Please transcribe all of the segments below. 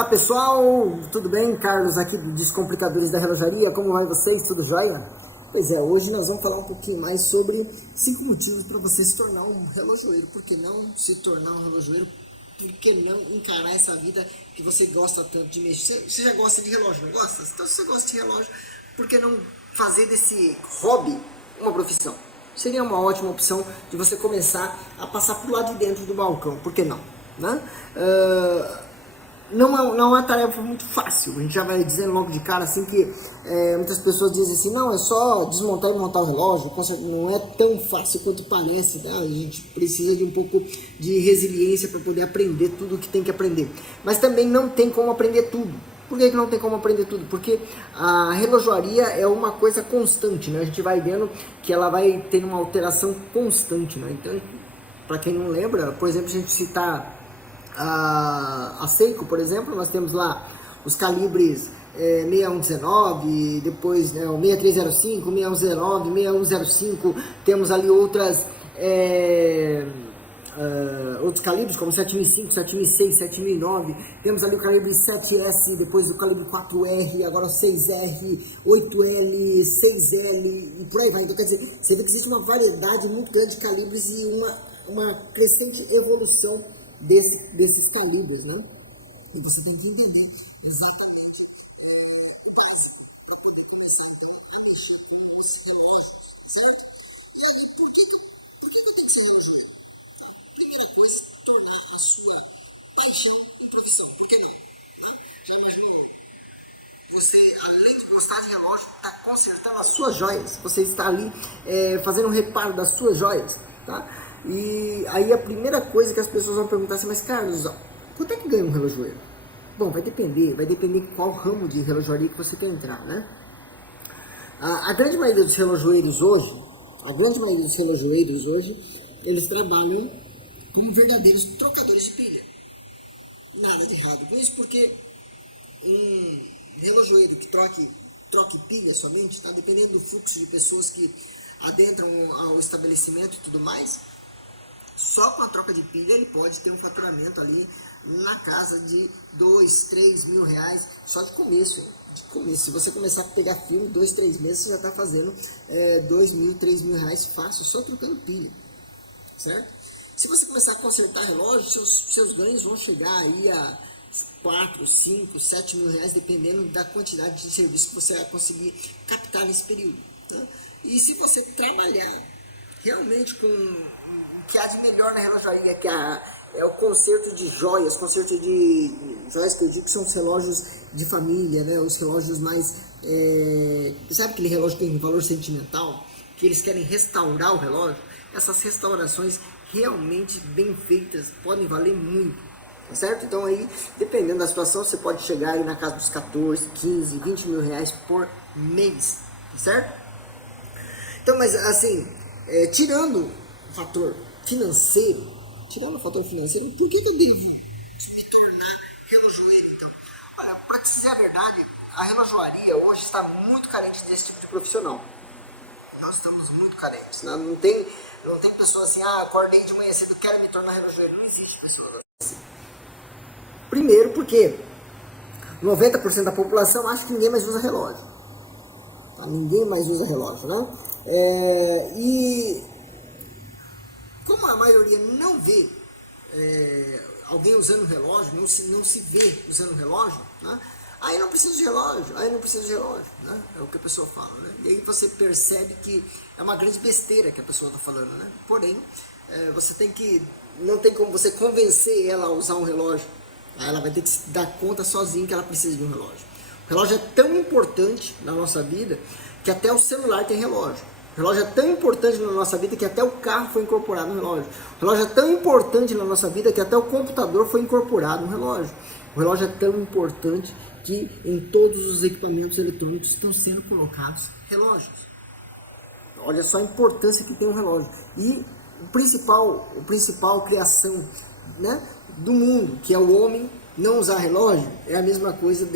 Olá pessoal, tudo bem? Carlos aqui do Descomplicadores da Relojaria, como vai vocês? Tudo jóia? Pois é, hoje nós vamos falar um pouquinho mais sobre 5 motivos para você se tornar um relojoeiro. Por que não se tornar um relojoeiro? Por que não encarar essa vida que você gosta tanto de mexer? Você já gosta de relógio, não gosta? Então se você gosta de relógio, por que não fazer desse hobby uma profissão? Seria uma ótima opção de você começar a passar por lá de dentro do balcão, por que não? Né? Não é uma tarefa muito fácil, a gente já vai dizendo logo de cara assim que muitas pessoas dizem assim, não, é só desmontar e montar o relógio, não é tão fácil quanto parece, né? A gente precisa de um pouco de resiliência para poder aprender tudo o que tem que aprender, mas também não tem como aprender tudo. Por que não tem como aprender tudo? Porque a relojoaria é uma coisa constante, né? A gente vai vendo que ela vai tendo uma alteração constante, né? Então, para quem não lembra, por exemplo, a gente citar a Seiko, por exemplo, nós temos lá os calibres 6119, depois o 6305, 6109, 6105, temos ali outros calibres como 7005, 7006, 7009, temos ali o calibre 7S, depois o calibre 4R, agora o 6R, 8L, 6L e por aí vai. Então quer dizer, você vê que existe uma variedade muito grande de calibres e uma crescente evolução desses calibres, né? E você tem que entender exatamente o básico para poder começar então, a mexer com os relógios, certo? E aí, por que eu tenho que ser relojoeiro? Primeira coisa, tornar a sua paixão em profissão. Por que não? Né? Já imaginou? Você, além de gostar de relógio, está consertando as suas joias. Você está ali fazendo um reparo das suas joias, tá? E aí a primeira coisa que as pessoas vão perguntar assim, mas Carlos, quanto é que ganha um relojoeiro? Bom, vai depender qual ramo de relojoaria que você quer entrar, né? A grande maioria dos relojoeiros hoje, eles trabalham como verdadeiros trocadores de pilha. Nada de errado com isso, porque um relojoeiro que troque pilha somente, está dependendo do fluxo de pessoas que adentram ao estabelecimento e tudo mais. Só com a troca de pilha ele pode ter um faturamento ali na casa de 2, 3 mil reais, só de começo, Se você começar a pegar filme, 2, 3 meses, você já está fazendo 2 mil, 3 mil reais fácil, só trocando pilha, certo? Se você começar a consertar relógio, seus ganhos vão chegar aí a 4, 5, 7 mil reais, dependendo da quantidade de serviço que você vai conseguir captar nesse período, tá? E se você trabalhar realmente com o que há de melhor na relojaria, que é o conserto de joias, que eu digo que são os relógios de família, né? Os relógios mais... sabe aquele relógio que tem valor sentimental? Que eles querem restaurar o relógio? Essas restaurações realmente bem feitas podem valer muito, tá certo? Então aí, dependendo da situação, você pode chegar aí na casa dos 14, 15, 20 mil reais por mês, tá certo? Então, mas assim, tirando o fator financeiro, por que eu devo me tornar relojoeiro, então? Olha, para te dizer a verdade, a relojoaria hoje está muito carente desse tipo de profissional. Nós estamos muito carentes, né? Não tem pessoa assim, acordei de manhã cedo, quero me tornar relojoeiro. Não existe pessoa assim. Primeiro porque 90% da população acha que ninguém mais usa relógio. Tá? Ninguém mais usa relógio, né? E como a maioria não vê alguém usando relógio, não se vê usando relógio, né? Aí não precisa de relógio, né? É o que a pessoa fala, né? E aí você percebe que é uma grande besteira que a pessoa está falando, né? Porém, não tem como você convencer ela a usar um relógio. Ela vai ter que se dar conta sozinha que ela precisa de um relógio. O relógio é tão importante na nossa vida que até o celular tem relógio. O relógio é tão importante na nossa vida que até o carro foi incorporado no relógio. O relógio é tão importante na nossa vida que até o computador foi incorporado no relógio. O relógio é tão importante que em todos os equipamentos eletrônicos estão sendo colocados relógios. Olha só a importância que tem um relógio. E o principal criação, né, do mundo, que é o homem, não usar relógio, é a mesma coisa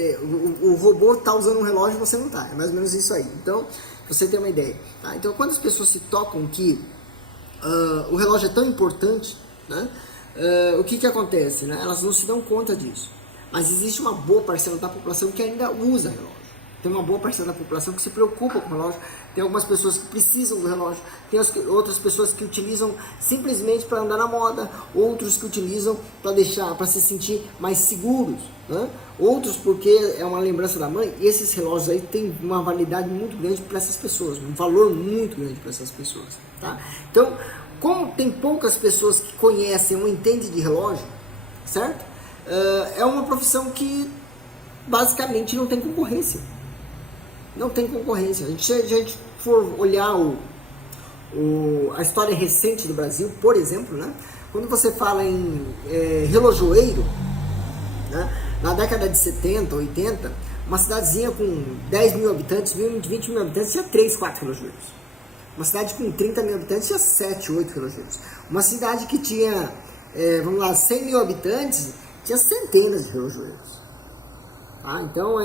o robô está usando um relógio e você não está. É mais ou menos isso aí. Então, você tem uma ideia. Tá? Então, quando as pessoas se tocam que o relógio é tão importante, né, o que acontece? Né? Elas não se dão conta disso. Mas existe uma boa parcela da população que ainda usa relógio. Tem uma boa parcela da população que se preocupa com o relógio. Tem algumas pessoas que precisam do relógio. Tem outras pessoas que utilizam simplesmente para andar na moda. Outros que utilizam para se sentir mais seguros, né? Outros porque é uma lembrança da mãe. E esses relógios aí têm uma validade muito grande para essas pessoas. Um valor muito grande para essas pessoas, tá? Então, como tem poucas pessoas que conhecem ou entendem de relógio, certo? É uma profissão que basicamente não tem concorrência. Não tem concorrência. Se a gente for olhar a história recente do Brasil, por exemplo, né? Quando você fala em relojoeiro, né? Na década de 70, 80, uma cidadezinha com 10 mil habitantes, 20 mil habitantes, tinha 3, 4 relojoeiros. Uma cidade com 30 mil habitantes tinha 7, 8 relojoeiros. Uma cidade que tinha, 100 mil habitantes, tinha centenas de relojoeiros. Tá? Então,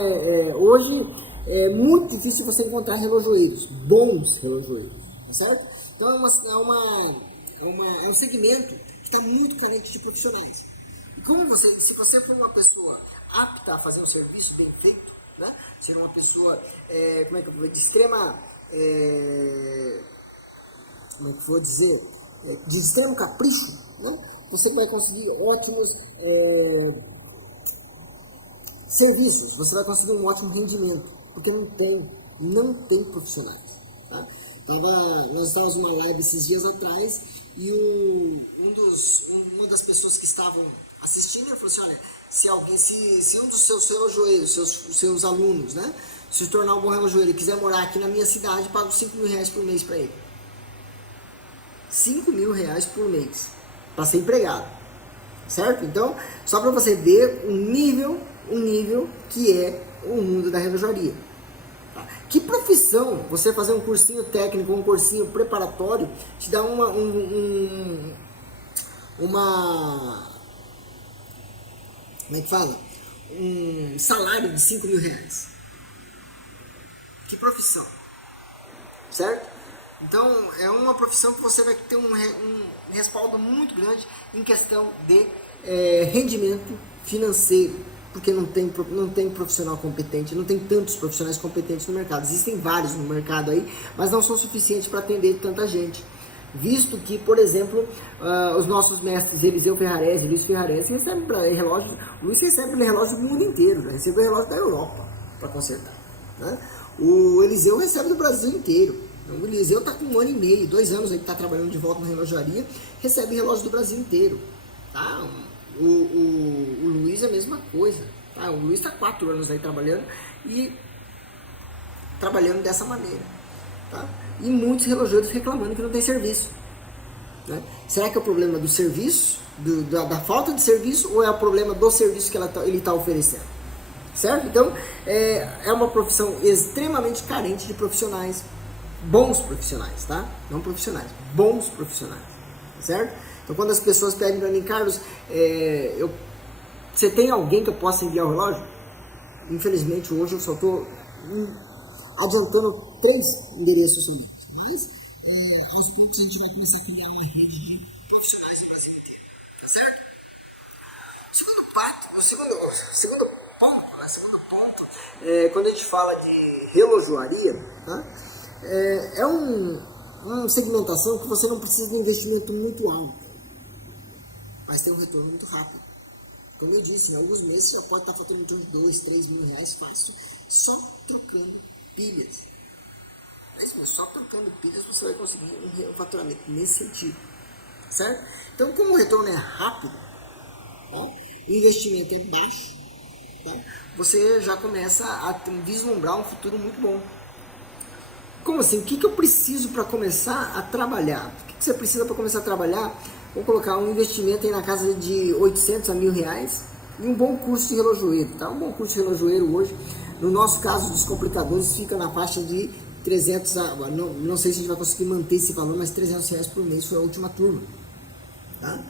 hoje é muito difícil você encontrar relojoeiros, bons relojoeiros, tá certo? Então é um segmento que está muito carente de profissionais. E se você for uma pessoa apta a fazer um serviço bem feito, né? Ser uma pessoa, de extrema, de extremo capricho, né? Você vai conseguir ótimos serviços, você vai conseguir um ótimo rendimento, porque não tem profissionais, tá? Nós estávamos numa live esses dias atrás e uma das pessoas que estavam assistindo falou assim, olha, se um dos seus relojoeiros, seus alunos, né, se tornar um bom relojoeiro e quiser morar aqui na minha cidade, pago 5 mil reais por mês para ele. 5 mil reais por mês para ser empregado, certo? Então, só para você ver o nível que é o mundo da relojaria. Tá? Que profissão você fazer um cursinho técnico, um cursinho preparatório, te dá uma um salário de 5 mil reais. Que profissão, certo? Então, é uma profissão que você vai ter um respaldo muito grande em questão de rendimento financeiro, porque não tem profissional competente, não tem tantos profissionais competentes no mercado. Existem vários no mercado aí, mas não são suficientes para atender tanta gente. Visto que, por exemplo, os nossos mestres Eliseu Ferrarese e Luiz Ferrarese recebem relógio, o Luiz recebe relógio do mundo inteiro, já recebeu relógio da Europa para consertar, né? O Eliseu recebe do Brasil inteiro. O Eliseu está com 1 ano e meio, 2 anos aí que está trabalhando de volta na relojaria, recebe relógio do Brasil inteiro, tá? O Luiz é a mesma coisa, tá? O Luiz está 4 anos aí trabalhando dessa maneira, tá? E muitos relojoeiros reclamando que não tem serviço, né? Será que é o problema do serviço, da falta de serviço, ou é o problema do serviço que ele está oferecendo? Certo? Então, é uma profissão extremamente carente de profissionais, bons profissionais, tá? Não profissionais, bons profissionais, certo? Então, quando as pessoas pedem para mim, Carlos, você tem alguém que eu possa enviar o relógio? Infelizmente, hoje eu só estou adiantando 3 endereços meus, mas aos poucos a gente vai começar a criar uma rede de profissionais no Brasil inteiro, tá certo? Segundo ponto, quando a gente fala de relojoaria, tá? É uma segmentação que você não precisa de um investimento muito alto, mas tem um retorno muito rápido. Como eu disse, em alguns meses você já pode estar faturando em torno de 2, 3 mil reais fácil, só trocando pilhas. Só trocando pilhas você vai conseguir um faturamento nesse sentido, certo? Então, como o retorno é rápido, tá? O investimento é baixo, tá? Você já começa a vislumbrar um futuro muito bom. Como assim? O que eu preciso para começar a trabalhar? O que você precisa para começar a trabalhar? Vou colocar um investimento aí na casa de 800 a 1.000 reais e um bom curso de relojoeiro, tá? Um bom curso de relojoeiro hoje, no nosso caso dos complicadores, fica na faixa de 300, não sei se a gente vai conseguir manter esse valor, mas 300 reais por mês foi a última turma, tá?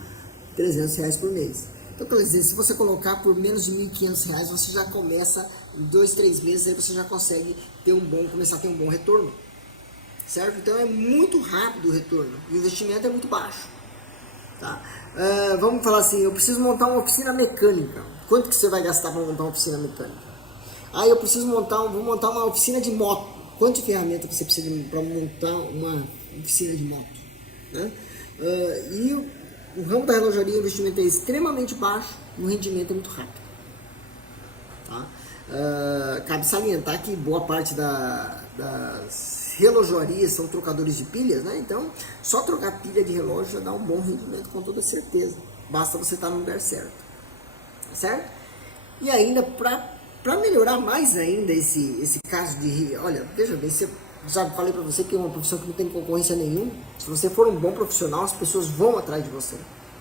300 reais por mês. Então, quer dizer, se você colocar por menos de 1.500 reais, você já começa, em 2, 3 meses, aí você já consegue começar a ter um bom retorno, certo? Então, é muito rápido o retorno, o investimento é muito baixo. Tá? Vamos falar assim, eu preciso montar uma oficina mecânica. Quanto que você vai gastar para montar uma oficina mecânica? Eu preciso vou montar uma oficina de moto. Quanto de ferramenta você precisa para montar uma oficina de moto? Né? E o ramo da relojaria, o investimento é extremamente baixo e o rendimento é muito rápido. Tá? Cabe salientar que boa parte das relojarias são trocadores de pilhas, né? Então só trocar pilha de relógio já dá um bom rendimento com toda certeza, basta você estar no lugar certo, certo? E ainda para melhorar mais ainda esse caso de, olha, veja bem, já falei para você que é uma profissão que não tem concorrência nenhuma. Se você for um bom profissional, as pessoas vão atrás de você,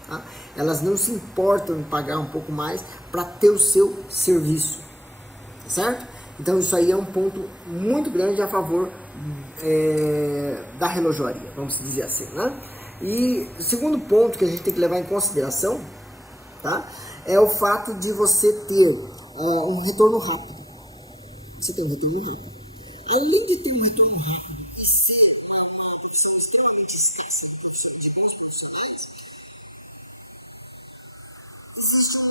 tá? Elas não se importam em pagar um pouco mais para ter o seu serviço, certo? Então isso aí é um ponto muito grande a favor da relojoaria, vamos dizer assim, né? E o segundo ponto que a gente tem que levar em consideração, tá, é o fato de você ter um retorno rápido. Você tem um retorno rápido. Além de ter um retorno rápido e ser uma profissão extremamente escassa de bons profissionais, existe um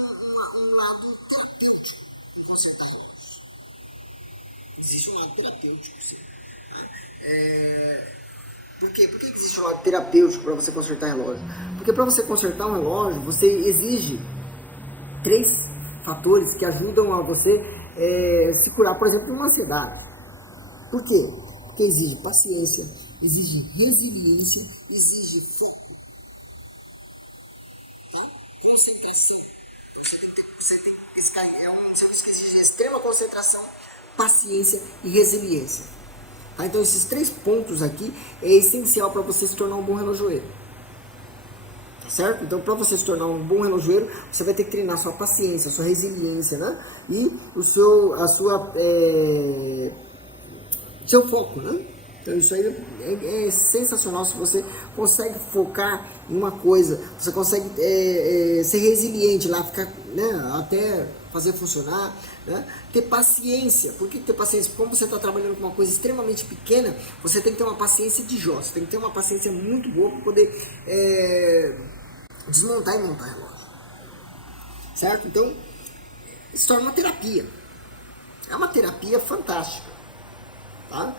lado terapêutico em consertar relógios. Existe um lado terapêutico, sim. Por quê? Por que existe um lado terapêutico para você consertar relógio? Porque para você consertar um relógio, você exige 3 fatores que ajudam a você se curar, por exemplo, de uma ansiedade. Por quê? Porque exige paciência, exige resiliência, exige foco. Concentração. Esse cara é um serviço que exige extrema concentração, paciência e resiliência. Tá? Então esses 3 pontos aqui é essencial para você se tornar um bom relojoeiro. Tá certo? Então para você se tornar um bom relojoeiro, você vai ter que treinar sua paciência, sua resiliência, né? E seu foco, né? Então isso aí é sensacional. Se você consegue focar em uma coisa, você consegue ser resiliente lá, ficar, né, até fazer funcionar, né? Ter paciência. Por que ter paciência? Porque como você está trabalhando com uma coisa extremamente pequena, você tem que ter uma paciência de Jó, você tem que ter uma paciência muito boa para poder desmontar e montar relógio, certo? Então se torna uma terapia, é uma terapia fantástica. Tá?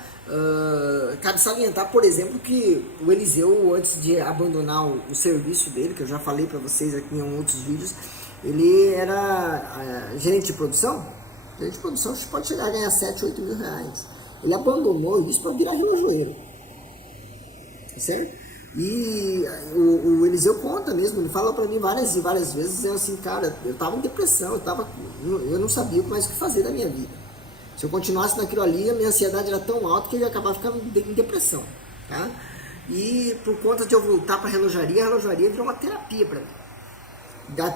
Cabe salientar, por exemplo, que o Eliseu, antes de abandonar o serviço dele, que eu já falei para vocês aqui em outros vídeos, ele era gerente de produção. Gerente de produção pode chegar a ganhar 7, 8 mil reais. Ele abandonou isso para virar relojoeiro, certo? E o Eliseu conta mesmo, ele fala para mim várias e várias vezes, dizendo assim, cara, eu estava em depressão, eu não sabia mais o que fazer da minha vida. Se eu continuasse naquilo ali, a minha ansiedade era tão alta que eu ia acabar ficando em depressão, tá? E por conta de eu voltar para a relojaria virou uma terapia para mim.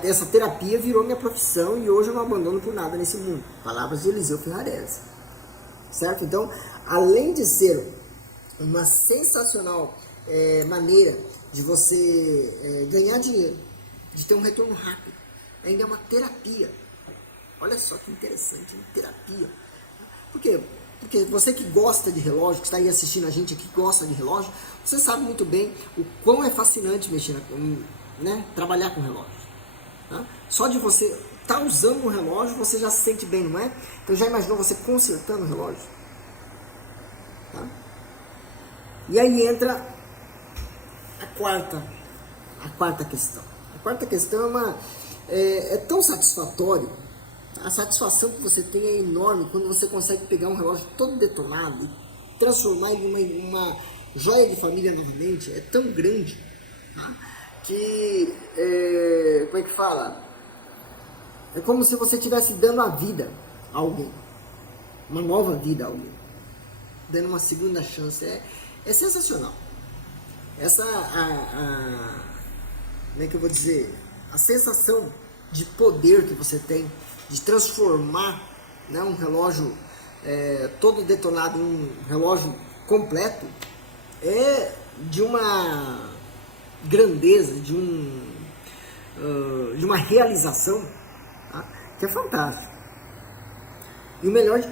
Essa terapia virou minha profissão e hoje eu não abandono por nada nesse mundo. Palavras de Eliseu Ferrarese, certo? Então, além de ser uma sensacional maneira de você ganhar dinheiro, de ter um retorno rápido, ainda é uma terapia. Olha só que interessante, uma terapia. Por quê? Porque você que gosta de relógio, que está aí assistindo a gente aqui, que gosta de relógio, você sabe muito bem o quão é fascinante mexer, né, trabalhar com relógio. Tá? Só de você estar usando um relógio, você já se sente bem, não é? Então já imaginou você consertando o relógio? Tá? E aí entra a quarta questão. A quarta questão é tão satisfatório. A satisfação que você tem é enorme quando você consegue pegar um relógio todo detonado e transformar ele em uma joia de família novamente. É tão grande, tá? Que, como é que fala? É como se você estivesse dando a vida a alguém, uma nova vida a alguém, dando uma segunda chance. É sensacional. Como é que eu vou dizer? A sensação de poder que você tem de transformar, né, um relógio todo detonado em um relógio completo é de uma grandeza, de uma realização, tá, que é fantástico. E o melhor de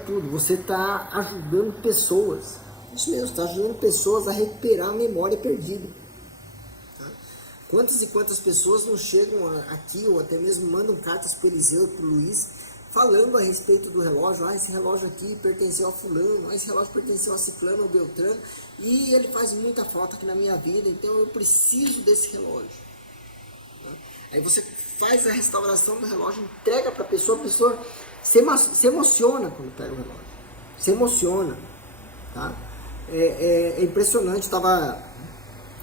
tudo, você está ajudando pessoas. Isso mesmo, está ajudando pessoas a recuperar a memória perdida. Tá? Quantas e quantas pessoas não chegam aqui, ou até mesmo mandam cartas para o Eliseu e para o Luiz, falando a respeito do relógio. Ah, esse relógio aqui pertenceu a fulano, ah, esse relógio pertenceu a ciclano ou beltrano, e ele faz muita falta aqui na minha vida, então eu preciso desse relógio. Aí você faz a restauração do relógio, entrega para a pessoa se emociona quando pega o relógio, se emociona, tá? É impressionante. Estava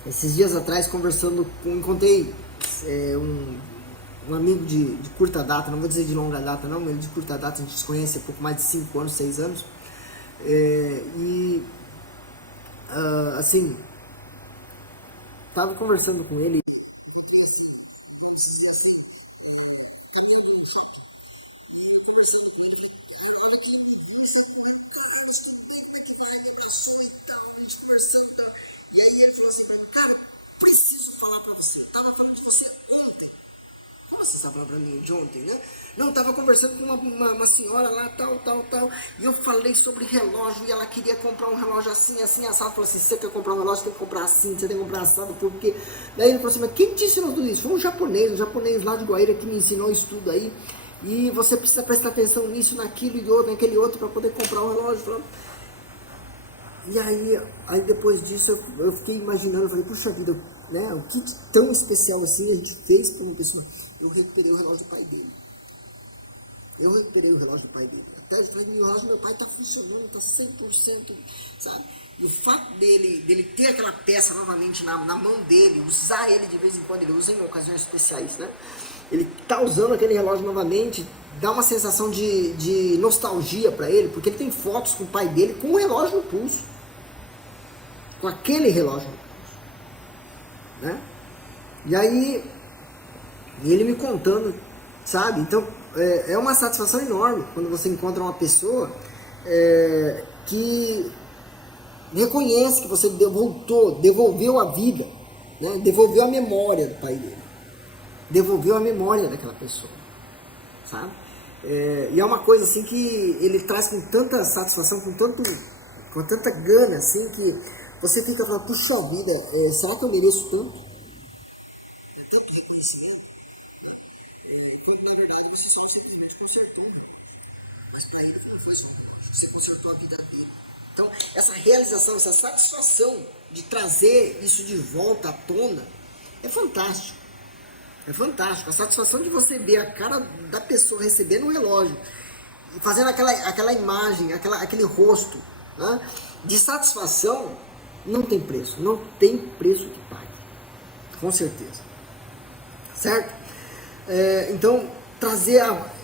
esses dias atrás conversando, encontrei um amigo de curta data, não vou dizer de longa data não, mas de curta data, a gente se conhece há pouco mais de 5 anos, 6 anos, assim, estava conversando com ele. Você falou pra mim de ontem, né? Não, tava conversando com uma senhora lá, tal, e eu falei sobre relógio, e ela queria comprar um relógio assim, assado. Falou assim, se você quer comprar um relógio, você tem que comprar assim, você tem que comprar assado, porque... Daí ele falou assim, mas quem te ensinou tudo isso? Foi um japonês lá de Guaíra que me ensinou isso tudo aí, e você precisa prestar atenção nisso, naquilo e outro, naquele outro, para poder comprar um relógio. E aí depois disso eu fiquei imaginando, eu falei, puxa vida, né, o que tão especial assim a gente fez para uma pessoa. Eu recuperei o relógio do pai dele. Até o relógio do meu pai está funcionando, está 100%, sabe? E o fato dele ter aquela peça novamente na mão dele, usar ele de vez em quando, ele usa em ocasiões especiais, né? Ele tá usando aquele relógio novamente, dá uma sensação de nostalgia para ele, porque ele tem fotos com o pai dele com o relógio no pulso. Com aquele relógio no pulso, né? E aí, ele me contando, sabe? Então, é uma satisfação enorme quando você encontra uma pessoa que reconhece que você devolveu a vida, né? Devolveu a memória do pai dele, devolveu a memória daquela pessoa, sabe? E é uma coisa assim que ele traz com tanta satisfação, com tanta gana, assim, que você fica falando, puxa vida, será que eu mereço tanto? Tanto reconhecimento, quando na verdade você só simplesmente consertou, né? Mas para ele não foi só, você consertou a vida dele. Então, essa realização, essa satisfação de trazer isso de volta à tona é fantástico. É fantástico. A satisfação de você ver a cara da pessoa recebendo um relógio e fazendo aquela imagem, aquele rosto, né, de satisfação, não tem preço. Não tem preço que pague. Com certeza. Certo? Então, trazer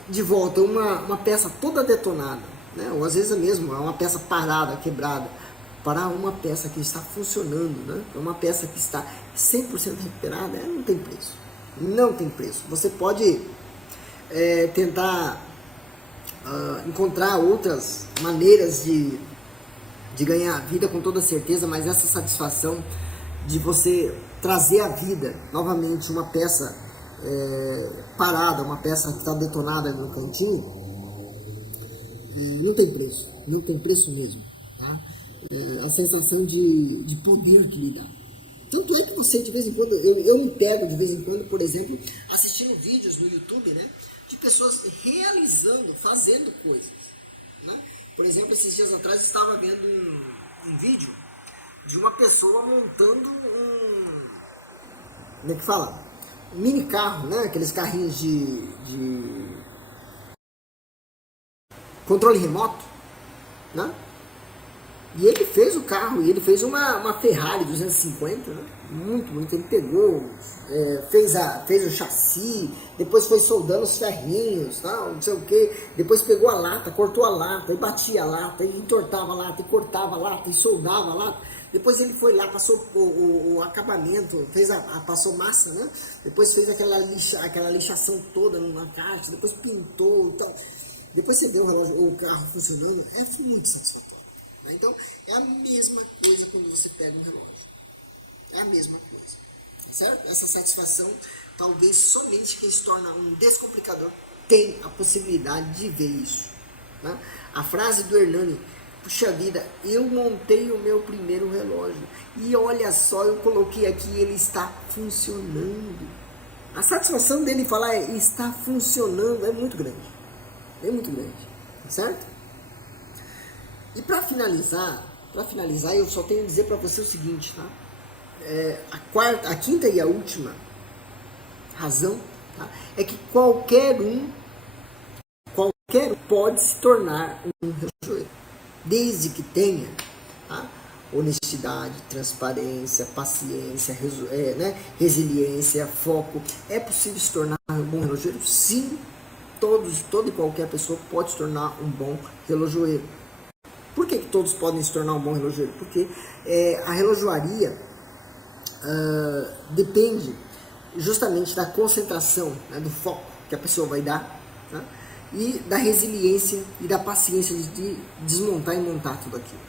de volta uma peça toda detonada, né? Ou às vezes mesmo uma peça parada, quebrada, para uma peça que está funcionando, né? Uma peça que está 100% recuperada, não tem preço. Não tem preço. Você pode tentar encontrar outras maneiras de ganhar vida com toda certeza, mas essa satisfação de você trazer à vida novamente uma peça parada, uma peça que está detonada no cantinho, não tem preço, não tem preço mesmo, tá? A sensação de poder que lhe dá. Tanto é que você, de vez em quando, eu me pego de vez em quando, por exemplo, assistindo vídeos no YouTube, né, de pessoas realizando, fazendo coisas, né? Por exemplo, esses dias atrás eu estava vendo um vídeo de uma pessoa montando como é que fala? Um mini carro, né? Aqueles carrinhos de controle remoto, né? E ele fez o carro, e ele fez uma Ferrari 250, né? Muito bonito. Ele pegou, fez o chassi, depois foi soldando os ferrinhos, tal, não sei o que. Depois pegou a lata, cortou a lata, e batia a lata, e entortava a lata, e cortava a lata, e soldava a lata. Depois ele foi lá, passou o acabamento, passou massa, né? Depois fez aquela lixação toda numa caixa, depois pintou e tal. Depois você vê o carro funcionando, é muito satisfatório. Então, é a mesma coisa quando você pega um relógio. É a mesma coisa. Certo? Essa satisfação, talvez somente quem se torna um descomplicador tem a possibilidade de ver isso. Né? A frase do Hernani, puxa vida, eu montei o meu primeiro relógio e olha só, eu coloquei aqui, ele está funcionando. A satisfação dele falar está funcionando é muito grande, certo? E para finalizar, eu só tenho a dizer para você o seguinte, tá? A quinta e a última razão, tá? É que qualquer um pode se tornar um relojoeiro, desde que tenha, tá, honestidade, transparência, paciência, resiliência, foco. É possível se tornar um bom relojoeiro? Sim, toda e qualquer pessoa pode se tornar um bom relojoeiro. Por que todos podem se tornar um bom relojoeiro? Porque a relojoaria depende justamente da concentração, né, do foco que a pessoa vai dar, né, e da resiliência e da paciência de desmontar e montar tudo aquilo.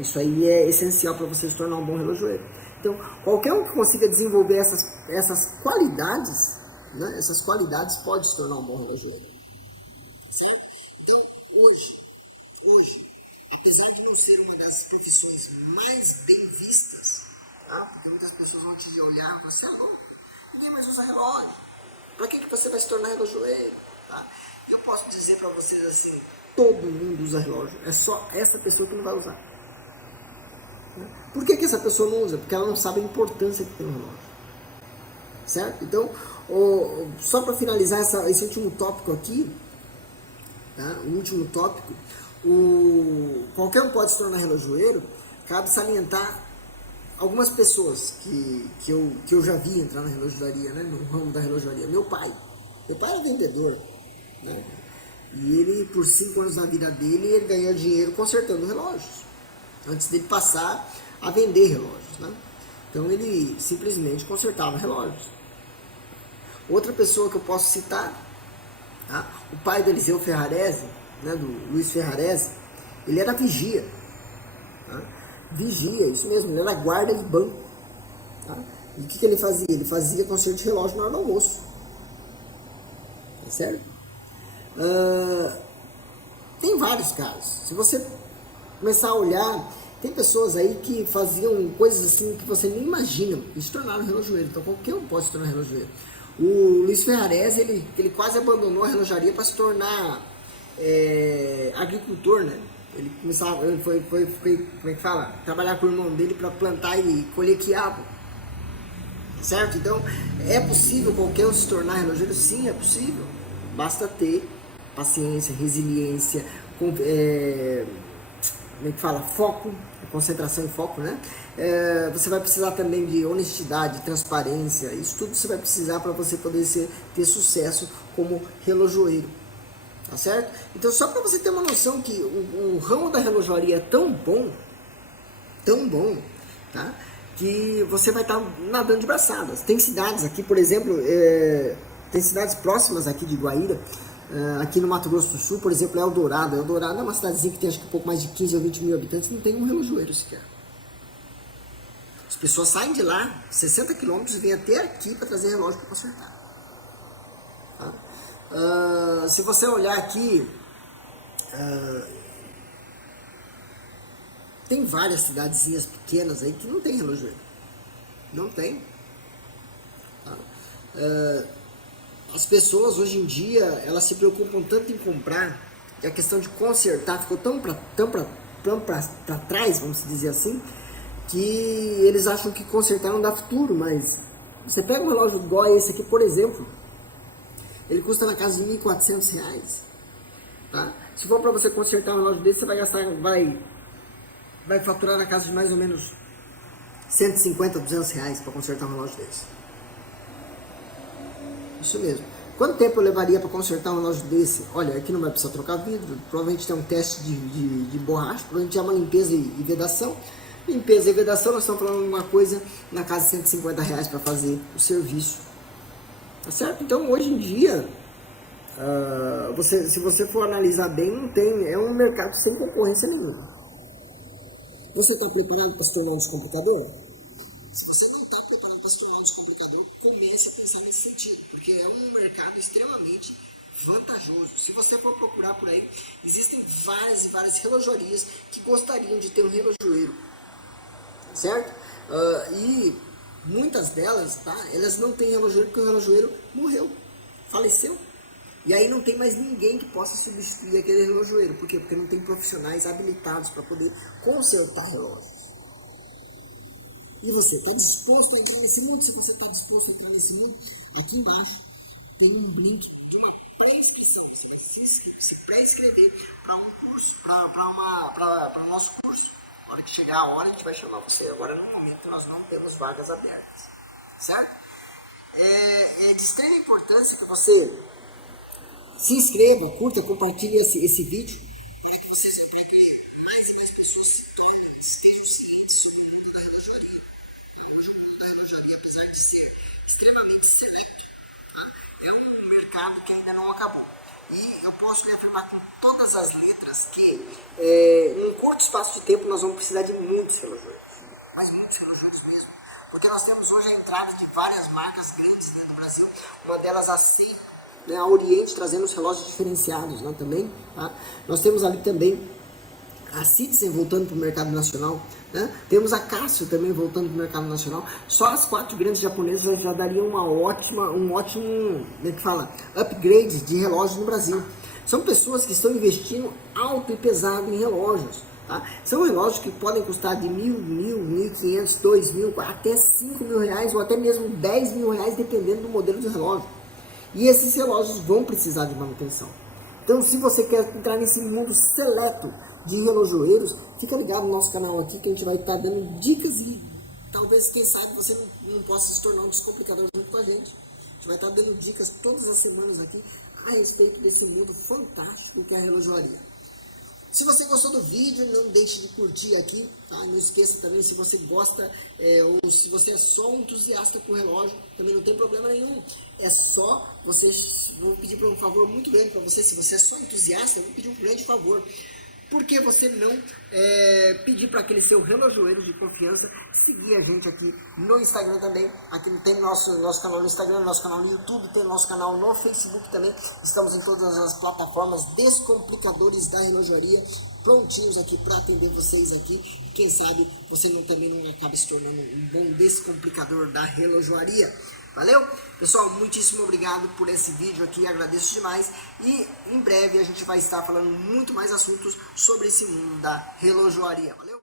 Isso aí é essencial para você se tornar um bom relojoeiro. Então, qualquer um que consiga desenvolver essas qualidades, né, essas qualidades pode se tornar um bom relojoeiro. Certo? Então, hoje, apesar de não ser uma das profissões mais bem vistas, tá? Porque muitas pessoas vão te olhar e falar, você é louco, ninguém mais usa relógio. Para que você vai se tornar relojoeiro? Tá? E eu posso dizer para vocês assim, todo mundo usa relógio, é só essa pessoa que não vai usar. Por que essa pessoa não usa? Porque ela não sabe a importância que tem no relógio. Certo? Então, só para finalizar esse último tópico aqui, tá? O último tópico, qualquer um pode se tornar relojoeiro. Cabe salientar algumas pessoas que eu já vi entrar na relojaria, né, no ramo da relojaria. Meu pai era vendedor, né, e ele, por 5 anos da vida dele, ele ganhou dinheiro consertando relógios, antes dele passar a vender relógios, né? Então ele simplesmente consertava relógios. Outra pessoa que eu posso citar, tá? O pai do Eliseu Ferrarese, né, do Luiz Ferrarese, ele era vigia, tá? Vigia, isso mesmo, ele era guarda de banco, tá? E o que ele fazia? Ele fazia conserto de relógio na hora do almoço, tá certo? Tem vários casos. Se você começar a olhar, tem pessoas aí que faziam coisas assim que você nem imagina e se tornaram relojoeiro. Então qualquer um pode se tornar relojoeiro. O Luiz Ferrarese, ele quase abandonou a relojaria para se tornar agricultor, né? Ele foi como é que fala? Trabalhar com o irmão dele para plantar e colher quiabo. Certo? Então, é possível qualquer um se tornar relojoeiro? Sim, é possível. Basta ter paciência, resiliência, como é que fala? Foco, concentração e foco, né? Você vai precisar também de honestidade, transparência, isso tudo você vai precisar para você poder ter sucesso como relojoeiro, tá certo? Então, só para você ter uma noção que o ramo da relojoaria é tão bom, tá? Que você vai estar nadando de braçadas. Tem cidades aqui, por exemplo, tem cidades próximas aqui de Guaíra, aqui no Mato Grosso do Sul, por exemplo, Eldorado. Eldorado é uma cidadezinha que tem acho que um pouco mais de 15 ou 20 mil habitantes, não tem um relojoeiro sequer. As pessoas saem de lá, 60 quilômetros, e vêm até aqui para trazer relógio para consertar. Tá? Se você olhar aqui, tem várias cidadezinhas pequenas aí que não tem relojoeiro. Não tem. Tá? As pessoas hoje em dia, elas se preocupam tanto em comprar, que a questão de consertar ficou tão para trás, vamos dizer assim, que eles acham que consertar não dá futuro. Mas você pega um relógio igual esse aqui, por exemplo, ele custa na casa de R$1.400, tá? Se for para você consertar um relógio desse, você vai gastar, vai faturar na casa de mais ou menos R$150, R$200 para consertar um relógio desse. Isso mesmo. Quanto tempo eu levaria para consertar um relógio desse? Olha, aqui não vai precisar trocar vidro, provavelmente tem um teste de borracha, provavelmente é uma limpeza e vedação. Limpeza e vedação, nós estamos falando de uma coisa na casa de R$150 para fazer o serviço. Tá certo? Então, hoje em dia, se você for analisar bem, não tem, é um mercado sem concorrência nenhuma. Você está preparado para se tornar um descomplicador? Se você não está preparado para se tornar um descomplicador, comece a pensar nesse sentido, porque é um mercado extremamente vantajoso. Se você for procurar por aí, existem várias e várias relojarias que gostariam de ter um relojoeiro, certo? E muitas delas, tá? Elas não têm relojoeiro porque o relojoeiro morreu, faleceu. E aí não tem mais ninguém que possa substituir aquele relojoeiro. Por quê? Porque não tem profissionais habilitados para poder consertar relógios. E você está disposto a entrar nesse mundo? Se você está disposto a entrar nesse mundo, aqui embaixo tem um link de uma pré-inscrição. Você vai se pré-inscrever para um curso, para o nosso curso. Na hora que chegar a hora, a gente vai chamar você. Agora, no momento, nós não temos vagas abertas. Certo? É de extrema importância que você se inscreva, curta, compartilhe esse vídeo para que mais e mais pessoas estejam cientes sobre o mundo da relojaria. Hoje o mundo da relojaria, apesar de ser extremamente seleto, tá? É um mercado que ainda não acabou. E eu posso lhe afirmar com todas as letras que em um curto espaço de tempo nós vamos precisar de muitos relojoeiros. Mas muitos relojoeiros mesmo. Porque nós temos hoje a entrada de várias marcas grandes dentro do Brasil. Uma delas a Oriente, trazendo os relógios diferenciados lá também. Tá? Nós temos ali também a Citizen voltando para o mercado nacional, né? Temos a Casio também voltando para o mercado nacional. Só as 4 grandes japonesas já dariam um ótimo, como é que fala, upgrade de relógio no Brasil. São pessoas que estão investindo alto e pesado em relógios. Tá? São relógios que podem custar de 1.500, 2.000, até 5.000 reais ou até mesmo 10.000 reais, dependendo do modelo de relógio. E esses relógios vão precisar de manutenção. Então, se você quer entrar nesse mundo seleto de relojoeiros, fica ligado no nosso canal aqui que a gente vai estar dando dicas e talvez, quem sabe, você não possa se tornar um descomplicador junto com a gente. A gente vai estar dando dicas todas as semanas aqui a respeito desse mundo fantástico que é a relojoaria. Se você gostou do vídeo, não deixe de curtir aqui, tá? Não esqueça também, se você gosta ou se você é só um entusiasta por relógio, também não tem problema nenhum. É só você, vou pedir um favor muito grande para você, se você é só entusiasta, eu vou pedir um grande favor. Por que você não pedir para aquele seu relojoeiro de confiança seguir a gente aqui no Instagram também? Aqui tem nosso canal no Instagram, nosso canal no YouTube, tem nosso canal no Facebook também. Estamos em todas as plataformas Descomplicadores da Relojaria, prontinhos aqui para atender vocês aqui. Quem sabe você também não acaba se tornando um bom descomplicador da relojoaria. Valeu? Pessoal, muitíssimo obrigado por esse vídeo aqui, agradeço demais. E em breve a gente vai estar falando muito mais assuntos sobre esse mundo da relojoaria. Valeu?